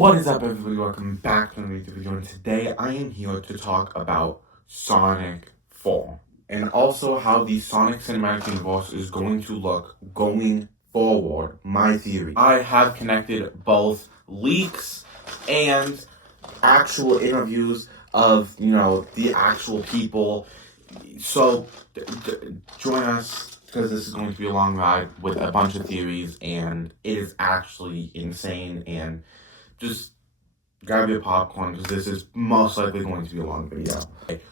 What is up, everybody? Welcome back to another video, and today I am here to talk about Sonic 4 and also how the Sonic Cinematic Universe is going to look going forward. My theory. I have connected both leaks and actual interviews of, the actual people. So join us, because this is going to be a long ride with a bunch of theories, and it is actually insane. And just grab your popcorn, because this is most likely going to be a long video.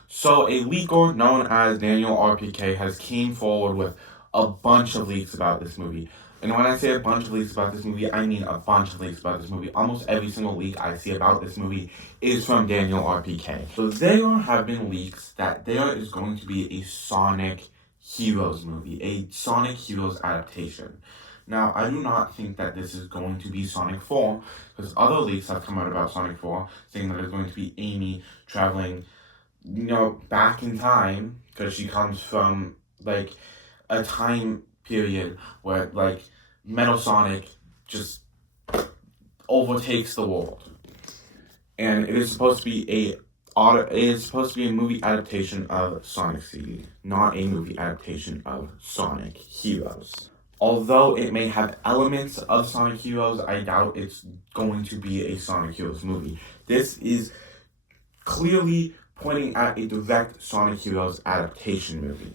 So a leaker known as Daniel RPK has came forward with a bunch of leaks about this movie. And when I say a bunch of leaks about this movie, I mean a bunch of leaks about this movie. Almost every single leak I see about this movie is from Daniel RPK. So there have been leaks that there is going to be a Sonic Heroes movie, a Sonic Heroes adaptation. Now, I do not think that this is going to be Sonic 4, because other leaks have come out about Sonic 4, saying that it's going to be Amy traveling, back in time, because she comes from, a time period where, Metal Sonic just overtakes the world. And it is supposed to be a movie adaptation of Sonic CD, not a movie adaptation of Sonic Heroes. Although it may have elements of Sonic Heroes, I doubt it's going to be a Sonic Heroes movie. This is clearly pointing at a direct Sonic Heroes adaptation movie.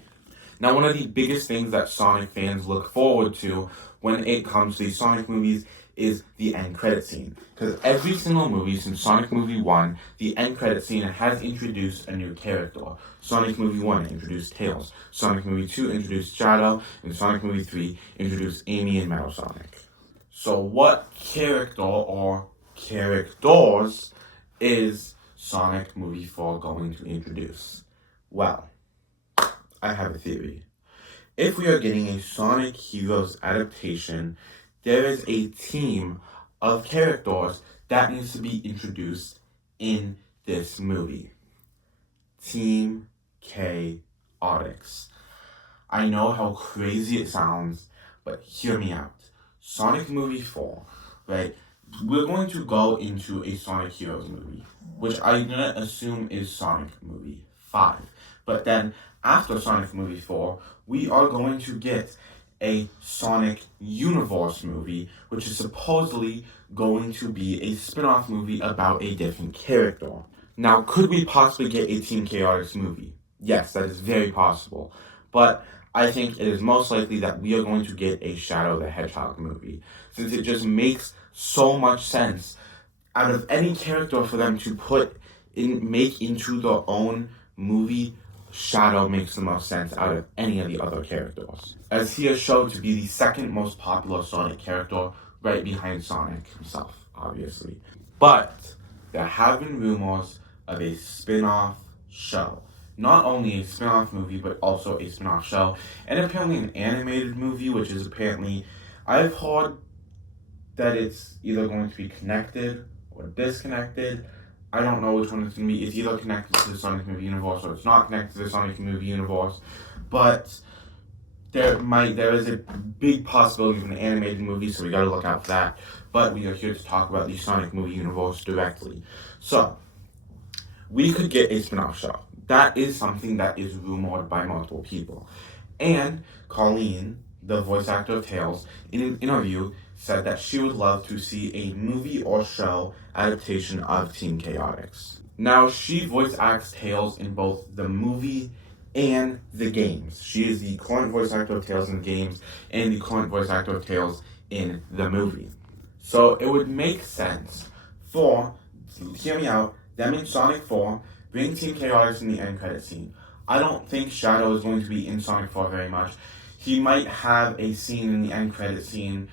Now, one of the biggest things that Sonic fans look forward to when it comes to these Sonic movies is the end credit scene. Because every single movie since Sonic Movie 1, the end credit scene has introduced a new character. Sonic Movie 1 introduced Tails, Sonic Movie 2 introduced Shadow, and Sonic Movie 3 introduced Amy and Metal Sonic. So what character or characters is Sonic Movie 4 going to introduce? Well, I have a theory. If we are getting a Sonic Heroes adaptation, there is a team of characters that needs to be introduced in this movie. Team Chaotix. I know how crazy it sounds, but hear me out. Sonic Movie 4, right? We're going to go into a Sonic Heroes movie, which I'm going to assume is Sonic Movie 5. But then, after Sonic Movie 4, we are going to get a Sonic Universe movie, which is supposedly going to be a spin-off movie about a different character. Now, could we possibly get a Team Chaotix movie? Yes, that is very possible. But I think it is most likely that we are going to get a Shadow the Hedgehog movie, since it just makes so much sense out of any character for them to make into their own movie. Shadow makes the most sense out of any of the other characters, as he is shown to be the second most popular Sonic character, right behind Sonic himself, obviously. But there have been rumors of a spin-off show. Not only a spin-off movie, but also a spin-off show, and apparently an animated movie, which is apparently, I've heard that it's either going to be connected or disconnected. I don't know which one it's going to be. It's either connected to the Sonic Movie Universe or it's not connected to the Sonic Movie Universe. But there is a big possibility of an animated movie, so we gotta look out for that. But we are here to talk about the Sonic Movie Universe directly. So, we could get a spin-off show. That is something that is rumored by multiple people. And Colleen, the voice actor of Tails, in an interview said that she would love to see a movie or show adaptation of Team Chaotix. Now, she voice acts Tails in both the movie and the games. She is the current voice actor of Tails in the games and the current voice actor of Tails in the movie. So it would make sense for, hear me out, them in Sonic 4, bring Team Chaotix in the end credit scene. I don't think Shadow is going to be in Sonic 4 very much. He might have a scene in the end credit scene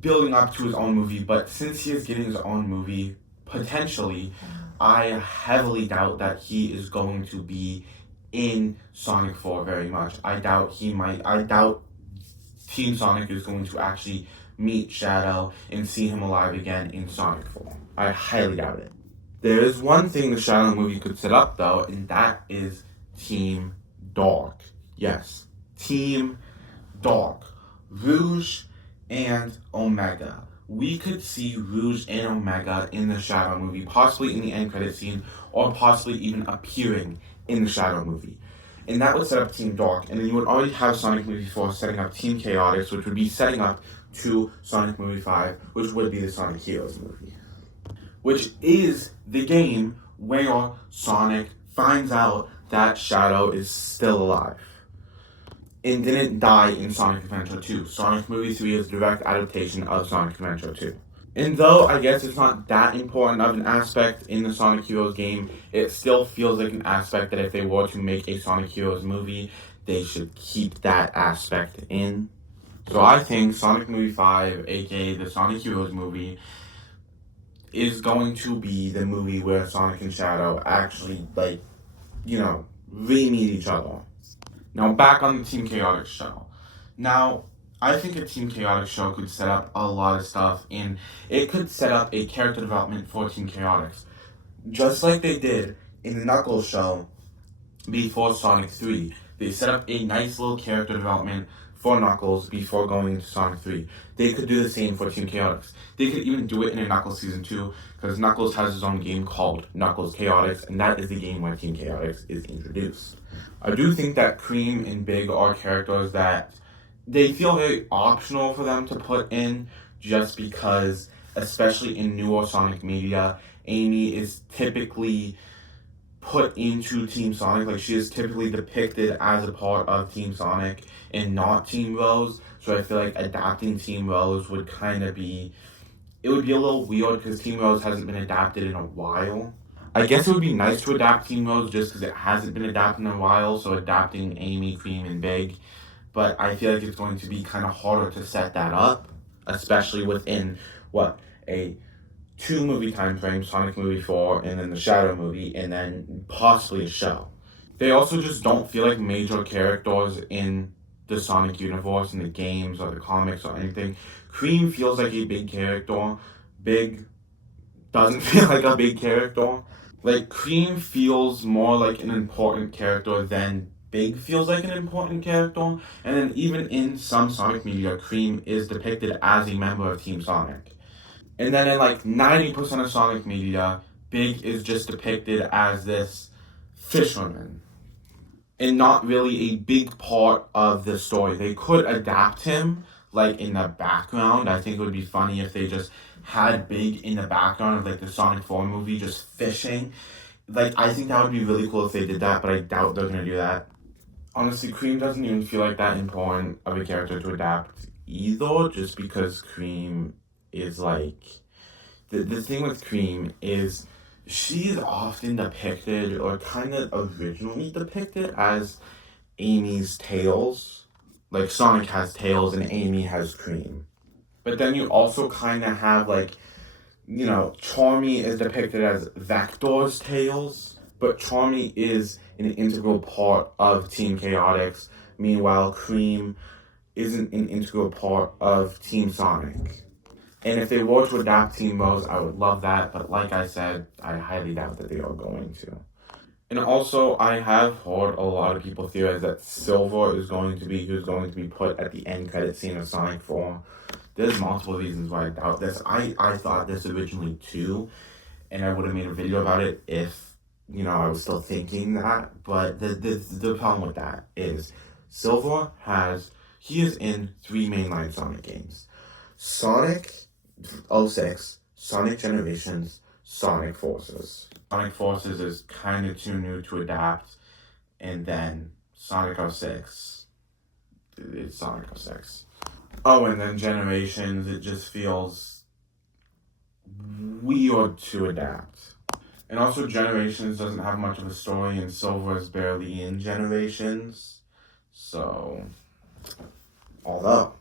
building up to his own movie, but since he is getting his own movie, potentially, I heavily doubt that he is going to be in Sonic 4 very much. I doubt Team Sonic is going to actually meet Shadow and see him alive again in Sonic 4. I highly doubt it. There is one thing the Shadow movie could set up, though, and that is Team Dark. Yes, Team Dark. Rouge and Omega. we could see Rouge and Omega in the Shadow movie, possibly in the end credit scene, or possibly even appearing in the Shadow movie. And that would set up Team Dark, and then you would already have Sonic Movie 4 setting up Team Chaotix, which would be setting up to Sonic Movie 5, which would be the Sonic Heroes movie. Which is the game where Sonic finds out that Shadow is still alive and didn't die in Sonic Adventure 2. Sonic Movie 3 is a direct adaptation of Sonic Adventure 2. And though I guess it's not that important of an aspect in the Sonic Heroes game, it still feels like an aspect that if they were to make a Sonic Heroes movie, they should keep that aspect in. So I think Sonic Movie 5, aka the Sonic Heroes movie, is going to be the movie where Sonic and Shadow actually, re-meet each other. Now, back on the Team Chaotix show. Now, I think a Team Chaotix show could set up a lot of stuff, and it could set up a character development for Team Chaotix. Just like they did in the Knuckles show before Sonic 3. They set up a nice little character development for Knuckles before going into Sonic 3. They could do the same for Team Chaotix. They could even do it in a Knuckles Season 2, because Knuckles has his own game called Knuckles Chaotix, and that is the game where Team Chaotix is introduced. I do think that Cream and Big are characters that they feel very optional for them to put in, just because, especially in newer Sonic media, Amy is typically put into Team Sonic. Like, she is typically depicted as a part of Team Sonic and not Team Rose. So I feel like adapting Team Rose would kind of be, it would be a little weird because Team Rose hasn't been adapted in a while. I guess it would be nice to adapt Team Rose just because it hasn't been adapted in a while, so adapting Amy, Cream, and Big. But I feel like it's going to be kind of harder to set that up, especially within, a 2-movie time frame, Sonic Movie 4, and then the Shadow movie, and then possibly a show. They also just don't feel like major characters in the Sonic universe, in the games, or the comics, or anything. Cream feels like a big character. Big doesn't feel like a big character. Like, Cream feels more like an important character than Big feels like an important character. And then even in some Sonic media, Cream is depicted as a member of Team Sonic. And then in 90% of Sonic media, Big is just depicted as this fisherman. And not really a big part of the story. They could adapt him, in the background. I think it would be funny if they just had Big in the background of, the Sonic 4 movie, just fishing. I think that would be really cool if they did that, but I doubt they're going to do that. Honestly, Cream doesn't even feel like that important of a character to adapt either, just because Cream is the thing with Cream is she's often depicted, or kind of originally depicted, as Amy's Tails. Sonic has Tails and Amy has Cream. But then you also kind of have Charmy is depicted as Vector's Tails, but Charmy is an integral part of Team Chaotix. Meanwhile, Cream isn't an integral part of Team Sonic. And if they were to adapt Team Rose, I would love that. But like I said, I highly doubt that they are going to. And also, I have heard a lot of people theorize that Silver is going to be who's going to be put at the end credit scene of Sonic 4. There's multiple reasons why I doubt this. I thought this originally too, and I would have made a video about it if, I was still thinking that. But the problem with that is Silver he is in 3 mainline Sonic games. Sonic 06, Sonic Generations, Sonic Forces. Sonic Forces is kind of too new to adapt, and then Sonic 06, it's Sonic 06. Oh, and then Generations, it just feels weird to adapt. And also Generations doesn't have much of a story, and Silver is barely in Generations. So, although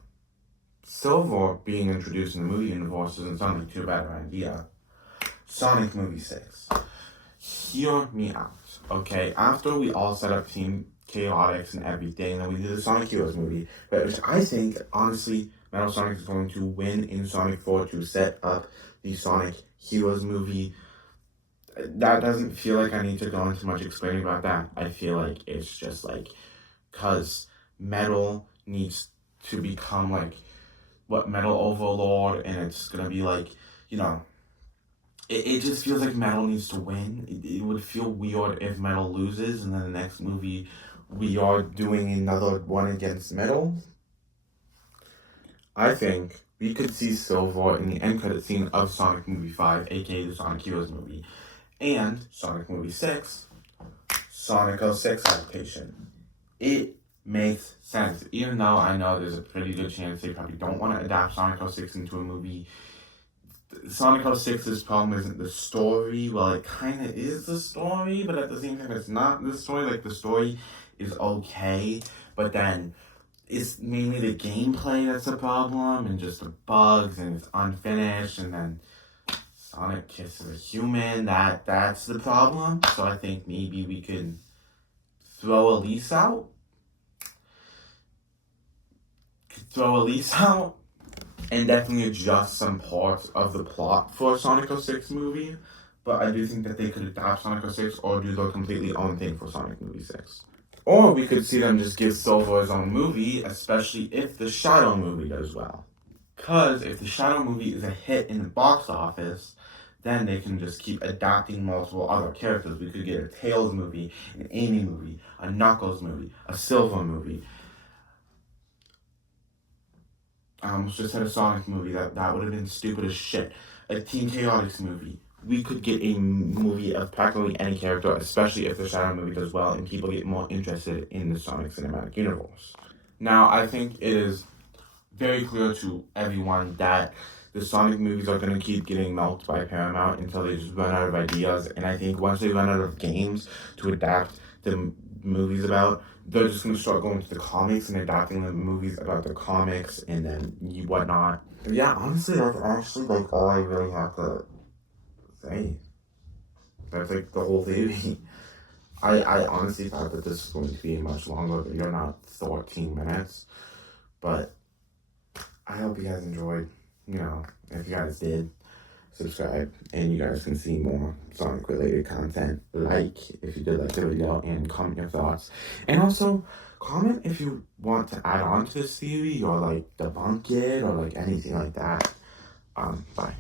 Silver being introduced in the movie universe doesn't sound like too bad of an idea. Sonic Movie 6. Hear me out, okay? After we all set up Team Chaotix and everything, and then we did the Sonic Heroes movie, which I think, honestly, Metal Sonic is going to win in Sonic 4 to set up the Sonic Heroes movie. That doesn't feel like I need to go into much explaining about that. I feel like it's just because Metal needs to become Metal Overlord, and it's gonna be like, you know, it just feels like Metal needs to win. It would feel weird if Metal loses, and then the next movie we are doing another one against Metal. I think we could see Silver in the end credit scene of Sonic Movie 5, aka the Sonic Heroes movie, and Sonic Movie 6, Sonic 06 adaptation. It makes sense, even though I know there's a pretty good chance they probably don't want to adapt Sonic 06 into a movie. Sonic 06's problem isn't the story. Well, it kind of is the story, but at the same time, it's not the story. Like, the story is okay, but then it's mainly the gameplay that's the problem, and just the bugs, and it's unfinished, and then Sonic kisses a human. That's the problem. So I think maybe we could throw Elise out. And definitely adjust some parts of the plot for a Sonic 06 movie. But I do think that they could adapt Sonic 06 or do their completely own thing for Sonic Movie 6. Or we could see them just give Silver his own movie, especially if the Shadow movie does well. Because if the Shadow movie is a hit in the box office, then they can just keep adapting multiple other characters. We could get a Tails movie, an Amy movie, a Knuckles movie, a Silver movie. I almost just said a Sonic movie. That would have been stupid as shit. A Team Chaotix movie. We could get a movie of practically any character, especially if the Shadow movie does well and people get more interested in the Sonic cinematic universe. Now, I think it is very clear to everyone that the Sonic movies are going to keep getting milked by Paramount until they just run out of ideas. And I think once they run out of games to adapt the movies about, they're just going to start going to the comics and adapting the movies about the comics and then whatnot. But yeah, honestly, that's actually like all I really have to say. That's like the whole theory. I honestly thought that this was going to be a much longer video, not 14 minutes. But I hope you guys enjoyed. You know, if you guys did, subscribe, and you guys can see more Sonic related content. Like if you did like the video, and comment your thoughts. And also comment if you want to add on to this theory or like debunk it or like anything like that. Bye.